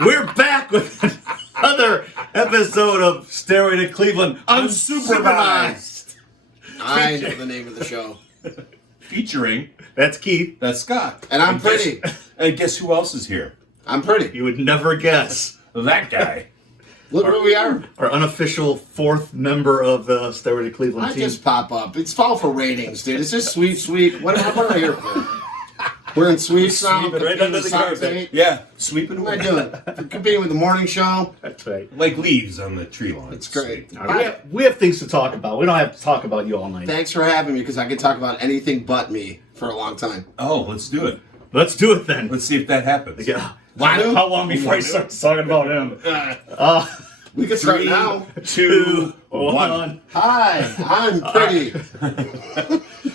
We're back with another episode of Stairway to Cleveland Unsupervised. I know the name of the show. Featuring, That's Keith. that's Scott. And I'm pretty. And guess who else is here? I'm pretty. You would never guess. That guy. Look where we are. Our unofficial fourth member of the Stairway to Cleveland I team. just pop up. It's all for ratings, dude. It's just sweep. What am I here for? We're in sweeps now. Sweep it right under the carpet. Yeah, sweeping What am I away. doing? Competing with the morning show. That's right. Like leaves on the tree lawn. It's great. All right, we have things to talk about. We don't have to talk about you all night. Thanks for having me because I can talk about anything but me for a long time. Oh, let's do it. Let's do it then. Let's see if that happens. Yeah. Why? How long before I start talking about him? We can start 3, now. 2, 1. 1. Hi, I'm pretty.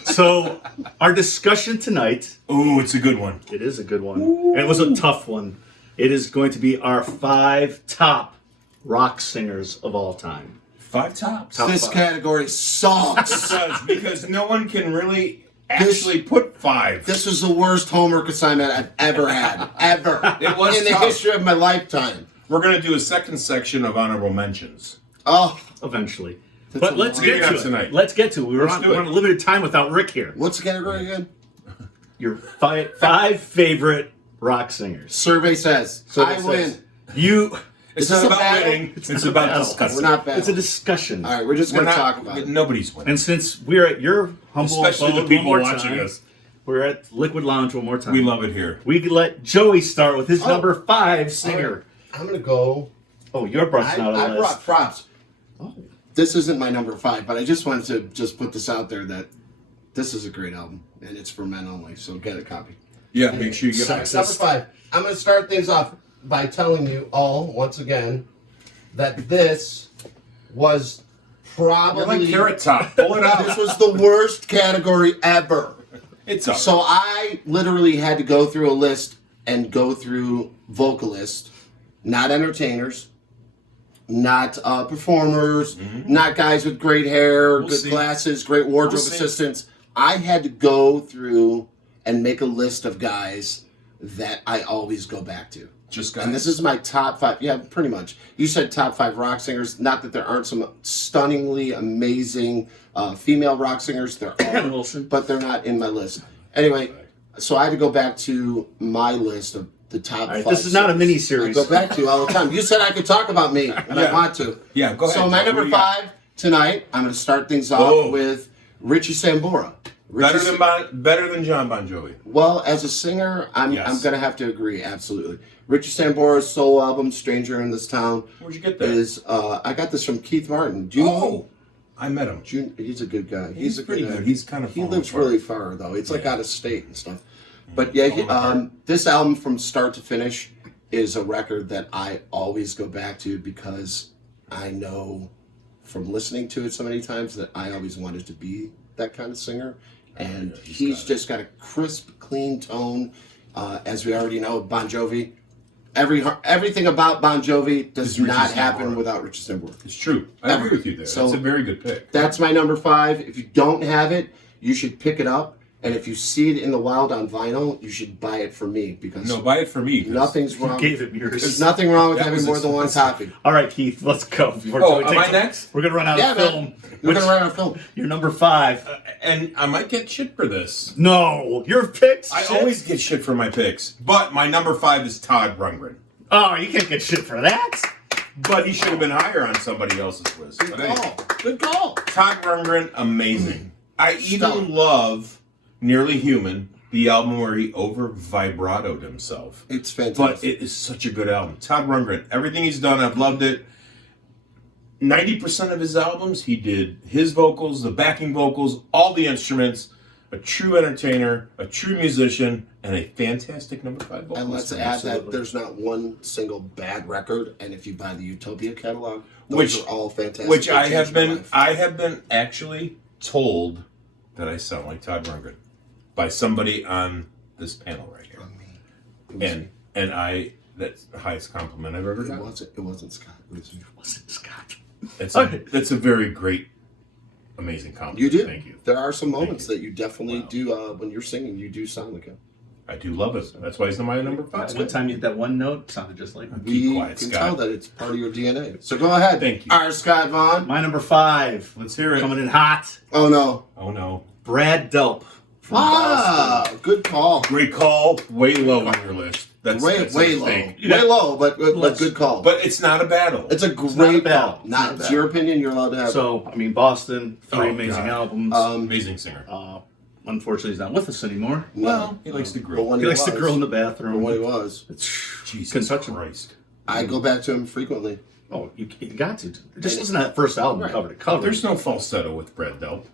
So, our discussion tonight, Ooh, it's a good one. it is a good one. And it was a tough one. It is going to be our 5 top rock singers of all time. 5 tops. Top This 5. category sucks. Because no one can really actually put 5. This was the worst homework assignment I've ever had. Ever. It was in the tough. history of my lifetime. We're going to do a second section of honorable mentions. Oh, Eventually. That's But a let's lot. get Leading up to it. tonight. Let's get to it. We're Let's do on it. a limited time without Rick here. what's the category again? Your five favorite rock singers. Survey says So I it win. says You. It's this not a about battle? winning. It's not a about battle. discussing. We're not bad. It's a discussion. All right, we're just We're going to not- talk about it. Nobody's winning. And since we're at your humble Especially the abode people one more watching time, us. we're at Liquid Lounge one more time. We love it here. We could let Joey start with his Oh. number 5 singer. I'm going to go. Oh, you're brought out a I list. brought props. Oh. This isn't my number 5, but I just wanted to just put this out there that this is a great album, and it's for men only, so get a copy. Yeah, make sure you get Sucks. Number 5. I'm going to start things off by telling you all, once again, that this was probably... You're like Carrot Top. Pull it out. This was the worst category ever. It's up. So I literally had to go through a list and go through vocalists, not entertainers, not performers, not guys with great hair, We'll good see. glasses, great wardrobe We'll see. assistants. I had to go through and make a list of guys that I always go back to. Just guys. And this is my top 5. Yeah, pretty much. You said top 5 rock singers. Not that there aren't some stunningly amazing female rock singers. There are, Wilson. but they're not in my list. Anyway, so I had to go back to my list of the top All right, 5. this is not a singers. mini-series. I go back to all the time. You said I could talk about me, and I Yeah. want to. Yeah, go ahead. So my What number do you got? 5 tonight, I'm going to start things off Whoa. with Richie Sambora. Better Richie better than John Bon Jovi. Well, as a singer, I'm Yes. going to have to agree, absolutely. Richie Sambora's solo album, Stranger in This Town, Where'd you get that? is, I got this from Keith Martin. Do you know him? Oh, I met him. He's a good guy. He's a pretty guy. good. He's kind of He falling lives apart. really far, though. It's like Yeah. out of state and stuff. But yeah, Falling apart. this album from start to finish is a record that I always go back to because I know from listening to it so many times that I always wanted to be that kind of singer. And he's just got a crisp, clean tone. As we already know, Bon Jovi. Everything about Bon Jovi does Is Richie not happen Sambora. without Richie Sambora. It's true. I Ever. agree with you there. So- That's a very good pick. That's my number 5. If you don't have it, you should pick it up. And if you see it in the wild on vinyl, you should buy it from me because No, buy it for me. 'cause- nothing's wrong. Gave him yours. There's nothing wrong with That having was more than one expensive. copy. All right, Keith, let's go. Before Oh, Joey am takes I it. next? We're going to run out Yeah, of man. film. We're Which- gonna run out of film. Your number 5. And I might get shit for this. No, your picks. I shit. always get shit for my picks. But my number 5 is Todd Rundgren. Oh, you can't get shit for that. But he should have been higher on somebody else's list. Good But anyway, call. Good call. Todd Rundgren, amazing. I even Stellar. love Nearly Human, the album where he over vibratoed himself. It's But fantastic. it is such a good album. Todd Rundgren, everything he's done, I've loved it. 90% of his albums, he did his vocals, the backing vocals, all the instruments. A true entertainer, a true musician, and a fantastic number 5 vocalist. And let's add that Absolutely. there's not one single bad record. And if you buy the Utopia catalog, those Which- are all fantastic. Which They I have changed my been, life. I have been actually told that I sound like Todd Rundgren by somebody on this panel right here, It was- and I that's the highest compliment I've ever It gotten. wasn't Scott. It was me. Wasn't Scott. That's a very great, amazing compliment. You do. Thank you. There are some moments you. that you definitely Wow. do when you're singing. You do sound like him. I do love it. That's why he's my number 5. One time you hit that one note, sounded just like We quiet, can Scott. tell that it's part of your DNA. So go ahead. Thank you. All right, Scott Vaughn. my number 5. Let's hear it. Coming in hot. Oh, no. Oh no. Brad Delp from Boston. Good call. Great call. Way low on your list. That's Way a low. mistake. Yeah. Way low, but good call. But it's not a battle. it's a not a great battle. call. It's not a It's battle. your opinion. You're allowed to have it. So, I mean, Boston, 3 Oh, amazing God. albums. Amazing singer. Unfortunately, he's not with us anymore. No. He likes to But grill. when He likes to was, grill in the but bathroom. when he was, Jesus Kentucky. Christ. I go back to him frequently. Oh, you got to. Just listen to that first album Right. cover to cover. There's no falsetto with Brad Delp.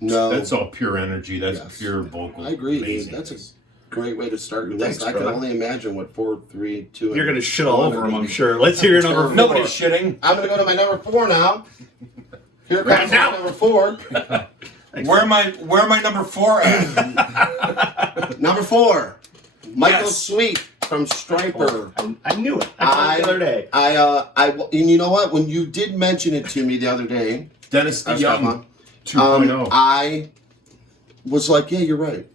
No. That's all pure energy. That's Yes. pure vocal. I agree, dude. amazingness. That's a great way to start your Thanks, list. I can brother. only imagine what 4, 3, 2. You're going to shit all one over are him, gonna I'm be. sure. Let's hear your number 4. Nobody's shitting. I'm going to go to my number 4 now. Here Right comes now. my number 4. Where am I number 4 at? Number 4, Michael Yes. Sweet from Striper. I knew it. I told you the other day. And you know what? When you did mention it to me the other day, Dennis the That's Young fun. 2.0. I was like, yeah, you're right.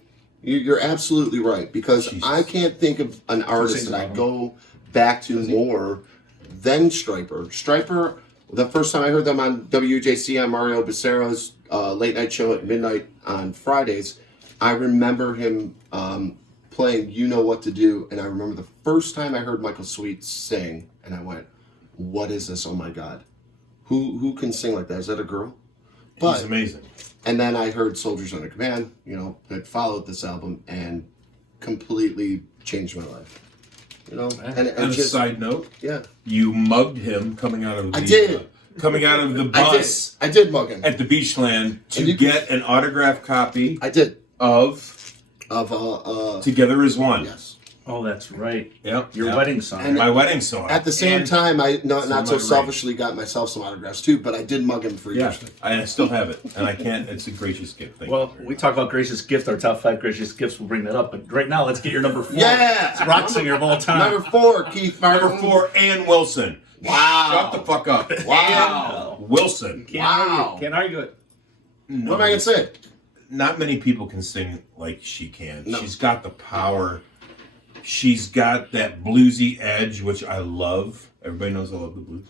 You're absolutely right. Because Jesus. I can't think of an artist sing that I about go back to more than Striper. Striper, the first time I heard them on WJC on Mario Becerra's late night show at midnight on Fridays, I remember him playing You Know What to Do. And I remember the first time I heard Michael Sweet sing, and I went, what is this? Oh my God. Who can sing like that? Is that a girl? He's amazing. And then I heard Soldiers Under Command, that followed this album and completely changed my life. And And a side note, yeah. you mugged him coming out of the I did. coming out of the bus I did mug him. at the Beachland to And you- get an autographed copy I did. of Of Together As One. yes. Oh, that's right. Yep. Your yep. wedding song. And- My wedding song. At the same And- time, I not my so ring. selfishly got myself some autographs too, but I did mug him for Yeah, years. I still have it, and I can't. It's a gracious gift. Thank Well, you. we talk about gracious gift, our top 5 gracious gifts. We'll bring that up. But right now, let's get your number 4. Yeah! It's rock singer of all time. Number 4, Keith Martin. Number 4, Ann Wilson. Wow. Shut the fuck up. Wow. Ann Wilson. Can't Wow. argue. Can't argue it. No, What am I gonna say? Not many people can sing like she can. No. She's got the power. She's got that bluesy edge, which I love. Everybody knows I love the blues.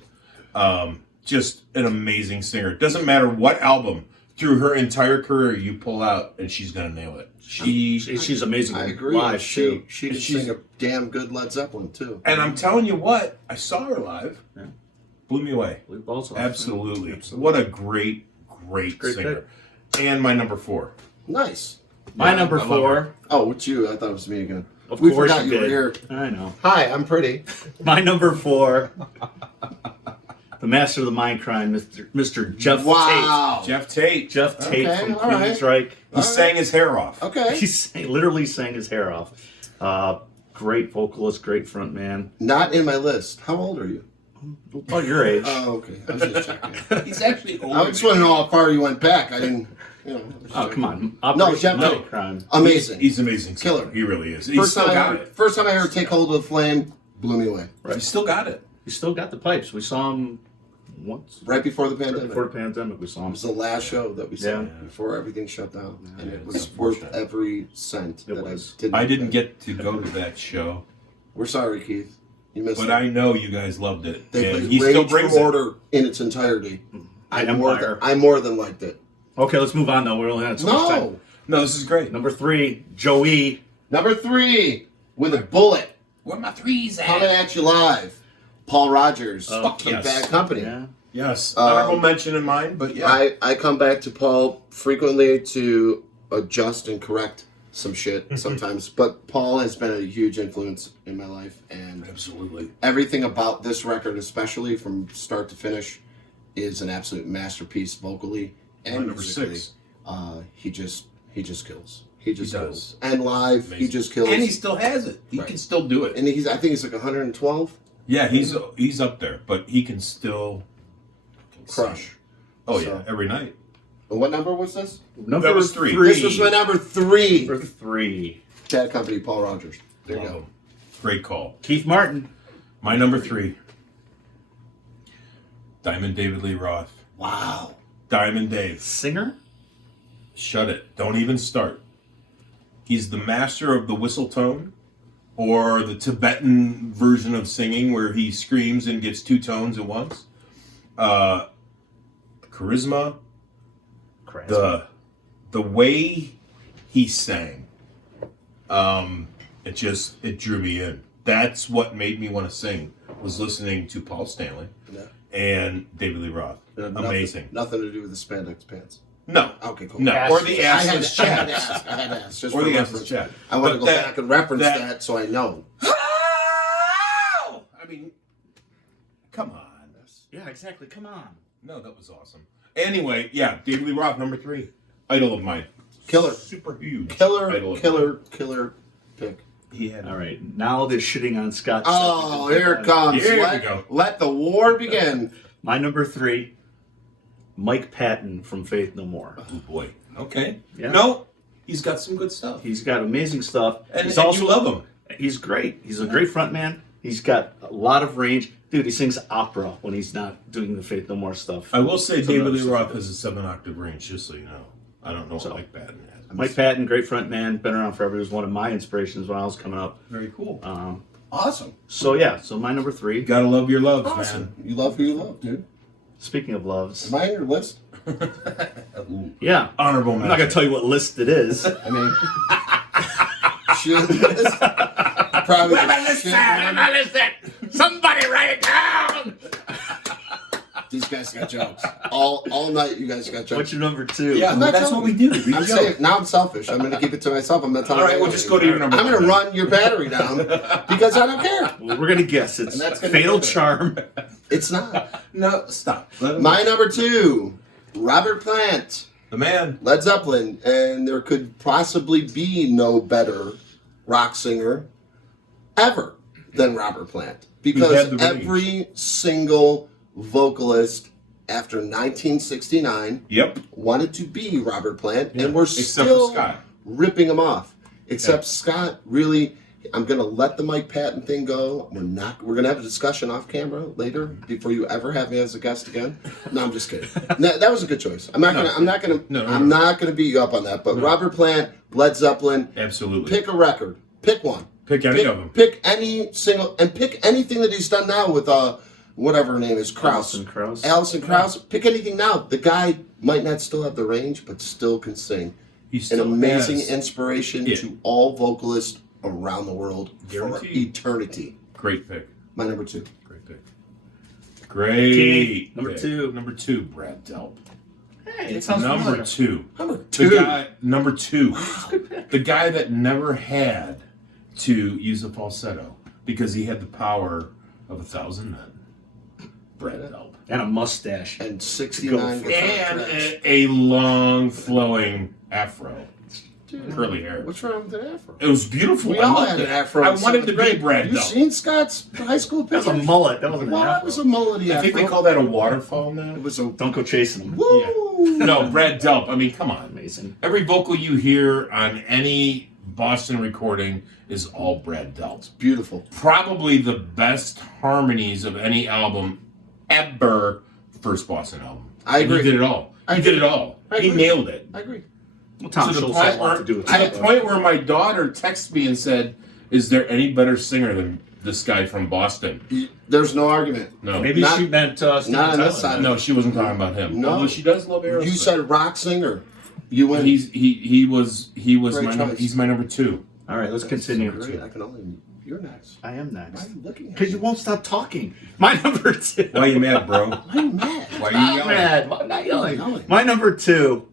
Just an amazing singer. Doesn't matter what album through her entire career you pull out, and she's gonna nail it. She's amazing. I agree. Live, too. She can She's- sing a damn good Led Zeppelin too. And I'm telling you what, I saw her live. Yeah. Blew me away. Blue balls off. Absolutely. Absolutely. What a great singer. And my number 4. Nice. My Yeah, number I love 4. Oh, it's you. I thought it was me again. Of We course forgot you you were did. here. I know. Hi, I'm pretty. My number 4. The master of the mind crime, Mr. Jeff Wow. Jeff Tate. Tate. Jeff Tate Okay, from all right. Queensryche. He sang his hair off. Okay. He literally sang his hair off. Great vocalist, great front man. Not in my list. How old are you? Oh, your age. Oh, okay. I was just checking. He's actually older. I just want to know how far you went back. I didn't. I was Oh, checking. come on. No, Operation Jeff Mind Tate. Crime. Amazing. He's amazing. singer. Killer. He really is. He's still got it. First time I heard "Take Hold of the Flame" blew me away. He's still got it. He still got the pipes. We saw him once. Right before the Right pandemic. before the pandemic, we saw It him. was the last show that we saw Yeah. before everything shut down, and it Yeah, was it's worth unfortunate. every cent It that was. I I didn't pay. get to go to that show, We're sorry, Keith. You missed but it. I know you guys loved it, They and played he still Rage brings from it. Order in its entirety. Empire. I more than liked it. Okay, let's move on, though. We're only on so much time. No. No, this is great. Number 3, Joey. Number 3, with a bullet, Where my threes coming at you live. Paul Rogers Fuck from yes. Bad Company. Yeah. Yes, honorable mention in mine, but yeah. I come back to Paul frequently to adjust and correct some shit sometimes, but Paul has been a huge influence in my life, and Absolutely. everything about this record, especially from start to finish, is an absolute masterpiece vocally and My number musically. 6. He just kills. He just does. kills. And live, he Amazing. just kills. And he still has it. He Right. can still do it. And I think he's like 112. Yeah, he's up there, but he can still Crush. sing. Oh So- yeah, every night. And what number was this? Number That was 3. This was my number 3. Number 3. Bad Company, Paul Rogers. There you Love go. him. Great call. Keith Martin. My number 3. Diamond David Lee Roth. Wow. Diamond Dave. Singer? Shut it. Don't even start. He's the master of the whistle tone, or the Tibetan version of singing where he screams and gets 2 tones at once. Charisma, the way he sang, it drew me in. That's what made me want to sing, was listening to Paul Stanley and David Lee Roth. Amazing. Nothing to do with the spandex pants. No. Okay, cool. No. Or the I had assless to chaps. ask. I had to ask. Just Or for the reference. assless chat. I want to But go back and reference that so I know. I mean, come on. Yeah, exactly. Come on. No, that was awesome. Anyway, yeah, David Lee Roth, number 3. Idol of mine. Killer. Super huge. Killer pick. He had All right. Now they're shitting on Scott. Oh, here it comes. Here we go. Let the war begin. My number 3, Mike Patton from Faith No More. Oh, boy. Okay. Yeah. No, he's got some good stuff. He's got amazing stuff. And you love him. He's great. He's a great front man. He's got a lot of range. Dude, he sings opera when he's not doing the Faith No More stuff. I will say Some David other Lee stuff. Roth has a 7-octave range, just so you know. I don't know what Mike Patton has. Mike Patton, great front man, been around forever. He was one of my inspirations when I was coming up. Very cool. Awesome. So my number 3. Gotta love your loves, Awesome. You love who you love, dude. Speaking of loves, Am I on your list? man. yeah, Honorable I'm mention. not gonna tell you what list it is. I mean, should list? Probably. Somebody write it down. These guys got jokes. All night, you guys got jokes. What's your number 2? Yeah, I'm not that's telling what we you. do. We I'm joke. saying now I'm selfish. I'm going to keep it to myself. I'm not telling All right, anyone we'll just go to your number I'm going to 1. run your battery down because I don't care. Well, we're gonna guess it's And that's gonna Fatal be- Charm. It's not. No, stop. Let him- My number 2, Robert Plant, The man. Led Zeppelin, and there could possibly be no better rock singer ever than Robert Plant because had the range. every single vocalist after 1969 Yep. wanted to be Robert Plant, Yeah, and we're except for still Scott. ripping him off. Except Yeah. Scott really. I'm gonna let the Mike Patton thing go. We're gonna have a discussion off camera later before you ever have me as a guest again. No, I'm just kidding. That was a good choice. I'm not gonna beat you up on that. But Robert Plant, Led Zeppelin. Absolutely. Pick a record. Pick one. Pick any of them. Pick any single and pick anything that he's done now with whatever her name is, Krauss. Alison Krauss. Pick anything now. The guy might not still have the range, but still can sing. He's An still amazing has- inspiration Yeah. to all vocalists around the world for Guaranteed. eternity. Great pick. My number 2. Great pick. Great. King. Number pick. 2. Number 2, Brad Delp. Hey, it sounds Number familiar. 2. Number The 2. guy, number 2. The guy that never had to use a falsetto because he had the power of 1,000 men. Brad Delp. And a mustache. And 69 guitar And tracks. a long flowing afro. Curly hair. What's wrong with an afro? It was beautiful. We I all loved had it. an afro. I in wanted to seventh be grade. Brad You Delp. seen Scott's high school That was pictures? a mullet. That wasn't an Well, afro. that was a mullet I think they afro. call that a waterfall now. It was a Don't go chasing them. woo. No, Brad Delp. I mean, come on. Amazing. Every vocal you hear on any Boston recording is all Brad Delp. Beautiful. Probably the best harmonies of any album ever. First Boston album. I agree. He did it all. He did it all. I He agree. nailed it. I agree. Well, Tom To the Schultz point had a lot where, to do with to the it. point where my daughter texted me and said, "Is there any better singer than this guy from Boston?" There's no argument. No, Maybe Not- she meant Steven not on Tyler. this side. no, she wasn't talking about him. No. Although she does love Aerosmith. You said rock singer. You went. he was Great my number, choice. he's my number 2. All right, let's That's continue. so great. I can only. You're next. I am Why next. are you looking at Because me? you won't stop talking. My number 2. Why are you mad, bro? Why are you mad? Why are you I'm yelling? mad. I'm not yelling. Yelling. My number 2.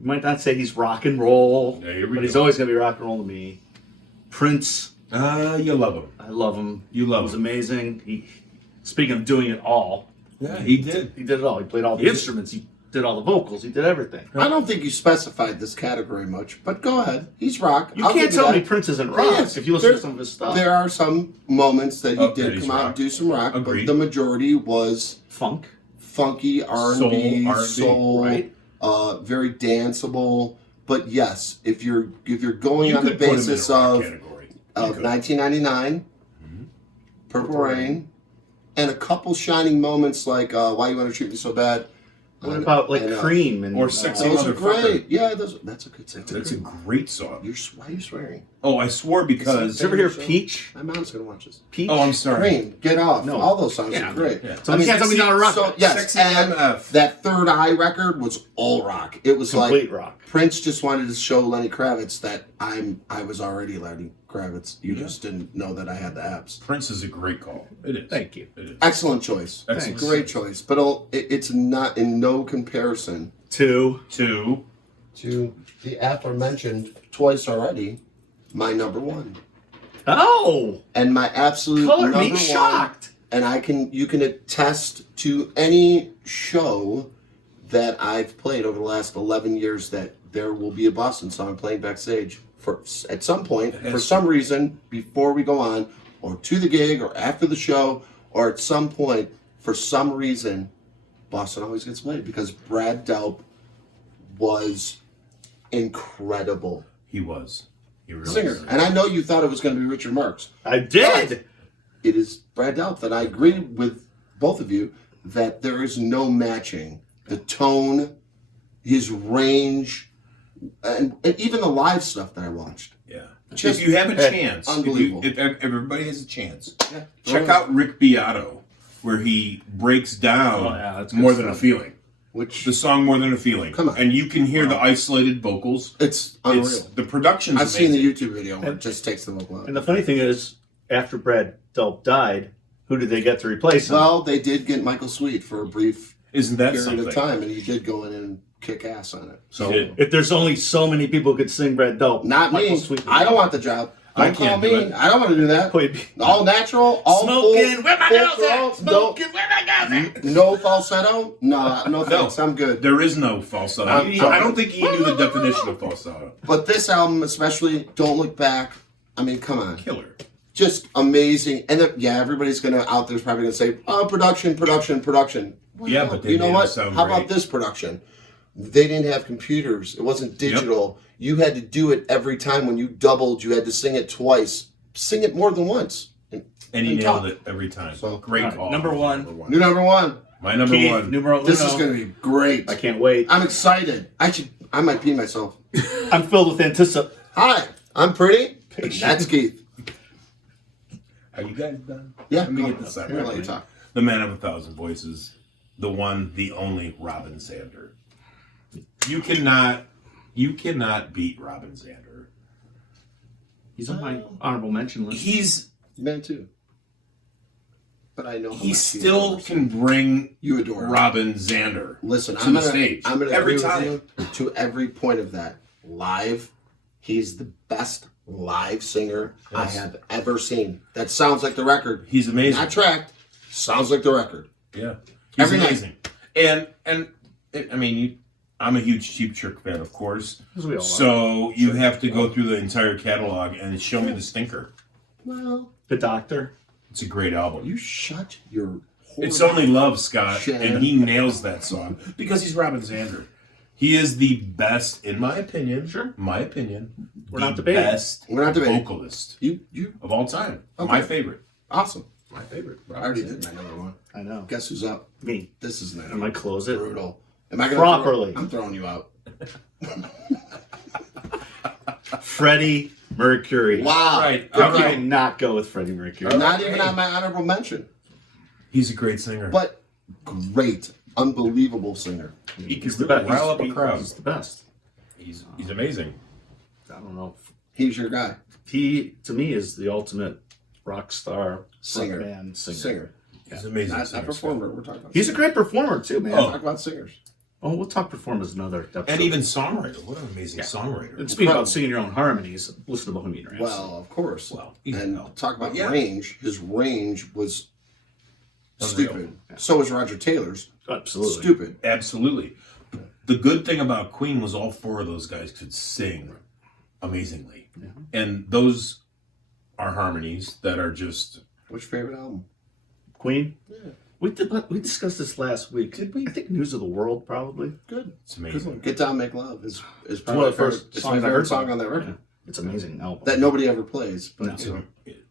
You might not say he's rock and roll, Yeah, here we but he's go. always going to be rock and roll to me. Prince. You love him. I love him. You love He was him. amazing. Speaking of doing it all, Yeah, he did. he did it all. He played all the Yep. instruments. He did all the vocals. He did everything. I don't think you specified this category much, but go ahead. He's rock. You I'll can't give you tell that. me Prince isn't He rock is. if you listen There- to some of his stuff. There are some moments that he Oh, did that he's come out rock. and do some rock, Agreed. but the majority was Funk, funky R&B, Soul, R&B, soul, right? Very danceable. But yes, if you're going You on the could put him in basis a rock of category. You could. 1999, Purple Rain, and a couple shining moments like Why You Want to Treat Me So Bad, What about like I know. Cream and Or Sexy Those are Motherfucker. great. Yeah, that's a good song. That's a great song. Why are you swearing? Oh, I swore because. Did you ever hear Peach? My mom's gonna watch this. Peach. Oh, I'm sorry. Cream, Get Off. No. All those songs Yeah. are great. Yeah. So you can't tell me not a rock. So yes, Sexy and MF. that Third Eye record was all rock. It was Complete like rock. Prince just wanted to show Lenny Kravitz that I was already Lenny Kravitz. You just didn't know that I had the apps. Prince is a great call. It is. Thank you. It is. Excellent choice. Excellent. Great choice. But it's not in no comparison 2. to the aforementioned twice already. My number one. Oh, And my absolute color number me one. shocked. And you can attest to any show that I've played over the last 11 years that there will be a Boston song playing backstage at some point, for some reason, before we go on, or to the gig, or after the show, or at some point, for some reason, Boston always gets played because Brad Delp was incredible He was. He really singer. was. And I know you thought it was going to be Richard Marx. I did. It is Brad Delp, and I agree with both of you that there is no matching the tone, his range, and even the live stuff that I watched. Yeah. Just if you have a chance, unbelievable. if everybody has a chance, Yeah. check out Rick Beato, where he breaks down Oh, yeah, that's good More Than a stuff. Feeling. Which The song More Than a Feeling. Come on. And you can hear the isolated vocals. it's unreal. The production's I've seen amazing. the YouTube video where it just takes the vocal out. And the funny thing is, after Brad Delp died, who did they get to replace him? Well, they did get Michael Sweet for a brief Isn't that period something? of time, and he did go in and kick ass on it. So He did. If there's only so many people who could sing Brad Delp, not Michael me. Sweet would I be- don't want the job. I Don't call can't do me. it. I don't want to do that. Boy, be- All natural, all Smoking full, where my full girls throat, at? Smoking where my girls at? No falsetto? No thanks. I'm good. There is no falsetto. I'm sorry. I don't think he knew the definition of falsetto. But this album, especially, Don't Look Back. I mean, come on, Killer. just amazing. And everybody's gonna out there's probably gonna say, "Oh, production." Well, Yeah, but they you know made it what? sound How great. about this production? They didn't have computers. It wasn't digital. You had to do it every time. When you doubled, you had to sing it twice. Sing it more than once. And he And nailed talk. it every time. So, Great all right, call. number one. New number one. My number Keith, one. numero This uno. is gonna be great. I can't wait. I'm excited. I might pee myself. I'm filled with anticipation. Hi, I'm pretty. That's Keith. Are you guys done? Yeah, Let me go. get this out. I'm gonna let you talk. The man of 1,000 voices. The one, the only Robin Zander. You cannot beat Robin Zander. He's on my honorable mention list. He's Man too. But I know how he much still you can bring You adore him. Robin Zander Listen, to I'm the gonna, stage I'm gonna every agree time. with you to every point of that. Live, he's the best live singer I Yes. have ever seen. That sounds like the record. He's amazing. Not tracked. Sounds like the record. Yeah, he's Every night. amazing. I mean, I'm a huge Cheap Trick fan, of course. As we all are. So you have to go through the entire catalog and show me the stinker. Well, The Doctor. It's a great album. you shut your whore It's Only Love, Scott, Shit. and he nails that song because he's Robin Zander. He is the best, in my opinion. Sure. My opinion. We're the not debating. Best We're not debating. vocalist You of all time. Okay. My favorite. awesome. My favorite. I already did my number one. I know. Guess who's up? Me. This is Am I close it? brutal. Am I gonna Properly. I'm throwing you out. Freddie Mercury. Wow. Right. How All can right. you not go with Freddie Mercury? Not even on my honorable mention, He's a great singer. but great, unbelievable singer. he can He's the really best. rile up a crowd. He's the best. He's amazing. I don't know. He's your guy. He, to me, is the ultimate rock star Singer. frontman singer. Singer. He's amazing. Not singer, performer. We're talking about He's a great performer too, man. Talk about singers. Oh, we'll talk performers another episode. And even songwriter. What an amazing songwriter. And speaking about singing your own harmonies, listen to Bohemian Rhapsody. Well, of course. Well, and no. talk about Yeah. range. His range was Unreal. stupid. So was Roger Taylor's. Absolutely. Stupid. Absolutely. The good thing about Queen was all four of those guys could sing amazingly. Yeah. And those are harmonies that are just What's your favorite album? Queen. Yeah. We discussed this last week. Did we? I think News of the World probably. Good. it's Good amazing. one. Get Down, Make Love is one probably of the first it's songs my I heard favorite song by on that record. It's an amazing album. that nobody ever plays. But No. you know,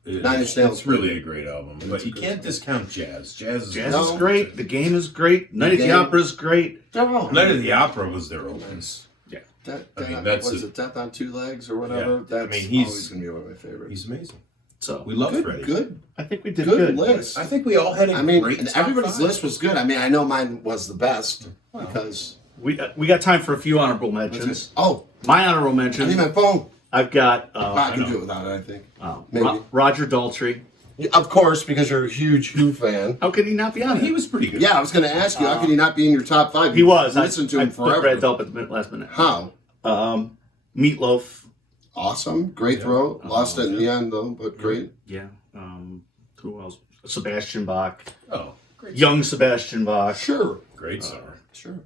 It- Nine Inch Nails it's really a great album, but you a great can't song. discount jazz. Jazz Jazz No. is great. The Game is great. Night at the Game. Opera is great. they're all Night of the Opera was their opens. Yeah. I mean, that's what is a- it, Death on Two Legs or whatever? Yeah. That's I mean, he's- always gonna be one of my favorites. He's amazing. So We love Good, Freddie. good, I think we did good good. list. I think we all had a I mean, great and top everybody's five. list was good. I mean, I know mine was the best because. We got time for a few honorable mentions. Oh, My honorable I mention. need my phone. I've got I can do it without it, I think. Maybe. Roger Daltrey. Of course, because you're a huge Who fan. How could he not be on it? He was pretty good. Yeah, I was going to ask you, how could he not be in your top five? He was. I listened to I him put Brad forever. Delp at the last minute. How? Meatloaf. Awesome. Great throw. Lost it in the end, though, but great. Yeah. Who else? Sebastian Bach. Oh, great. Young Sebastian Bach. Sure. Great star. Sure.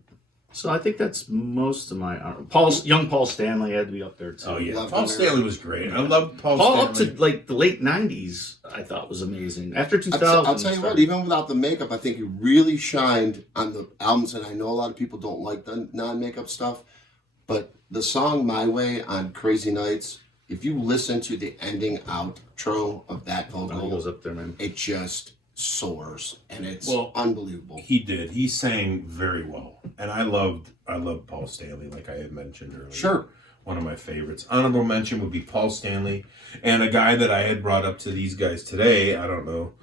So I think that's most of my young Paul Stanley had to be up there too. Oh yeah, Love Paul him. Stanley was great. I love Paul Paul Stanley. up to like the late '90s, I thought was amazing. After 2000, I'll tell you what, even without the makeup, I think he really shined on the albums, and I know a lot of people don't like the non-makeup stuff, but the song My Way on Crazy Nights, if you listen to the ending outro of that he goes vocal, up there, man. it just soars, and it's Well, unbelievable. He did. He sang very well, and I loved Paul Stanley, like I had mentioned earlier. Sure. One of my favorites. Honorable mention would be Paul Stanley, and a guy that I had brought up to these guys today. I don't know,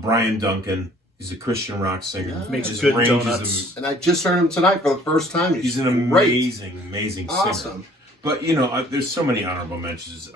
Brian Duncan. He's a Christian rock singer. Yeah. Makes His good range is donuts. And I just heard him tonight for the first time. He's an great. amazing Awesome. singer. But you know, there's so many honorable mentions.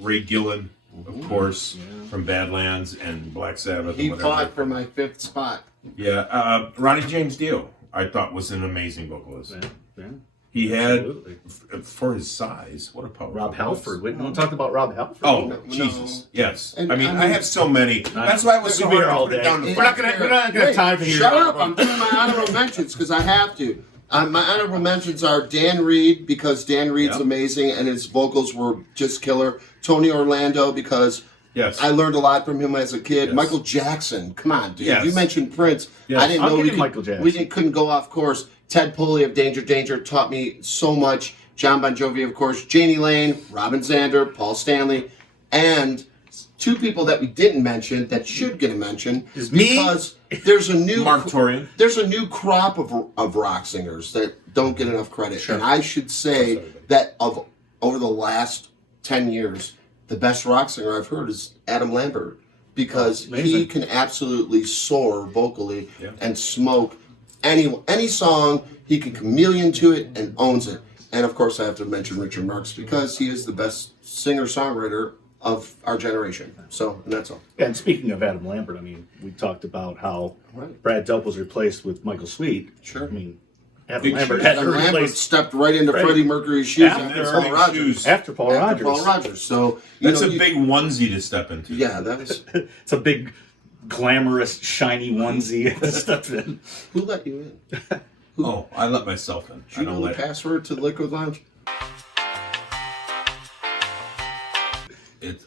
Ray Gillen, of course, from Badlands and Black Sabbath. He and whatever. fought for my fifth spot. Yeah, Ronnie James Dio, I thought was an amazing vocalist. Yeah. He had, Absolutely. for his size, what a power. Rob Halford. We don't talk about Rob Halford. Oh, No. Jesus. Yes. And I mean, I I mean- have so many. That's why it was so We'll be hard here to all put it day. down. We're not gonna have time to hear Shut your up! I'm doing my honorable mentions because I have to. My honorable mentions are Dan Reed because Dan Reed's Yep. amazing and his vocals were just killer. Tony Orlando because Yes. I learned a lot from him as a kid. Yes. Michael Jackson, come on, dude. Yes. You mentioned Prince. Yes. I didn't I'll know give we you Michael Jackson. couldn't go off course. Ted Pulley of Danger Danger taught me so much. John Bon Jovi, of course. Janie Lane, Robin Zander, Paul Stanley, and two people that we didn't mention that should get a mention Is me? because there's a new Mark Torian. there's a new crop of rock singers that don't get enough credit. Sure. And I should say that of over the last 10 years, the best rock singer I've heard is Adam Lambert because he amazing. can absolutely soar vocally Yeah. and smoke any song. He can chameleon to it and owns it. And of course, I have to mention Richard Marx because he is the best singer-songwriter of our generation. So, and that's all. And speaking of Adam Lambert, I mean, we talked about how Right. Brad Delp was replaced with Michael Sweet. Sure. I mean, Adam Big Lambert shoes. had to Adam Lambert replace stepped right into Freddie. Freddie Mercury's shoes After after That's Paul big Rogers. shoes. after Paul After Rogers. Paul Rogers. So you That's know, a big onesie to step into. Yeah, that was. It's a big, glamorous, shiny onesie to step in. Who let you in? Oh, I let myself in. Do you know the password to the Liquid Lounge?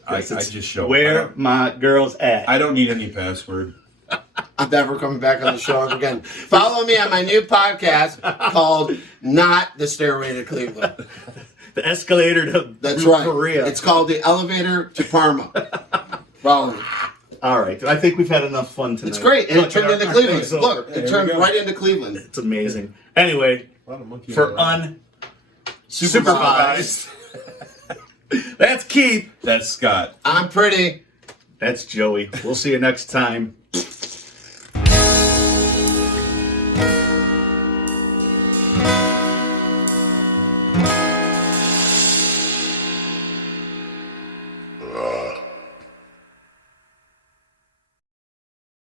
I Yes, it's just show up. where my girl's at. I don't need any password. I'm never coming back on the show ever again. Follow me on my new podcast called Not the Stairway to Cleveland. The escalator to That's right. Korea. It's called The Elevator to Parma. Follow me. All right. I think we've had enough fun tonight. It's great. And it Look, turned our- into our Cleveland. thing's over. Look, There it we turned go. right into Cleveland. It's amazing. Anyway, A lot of monkey for around. unsupervised. That's Keith. That's Scott. I'm pretty. That's Joey. We'll see you next time.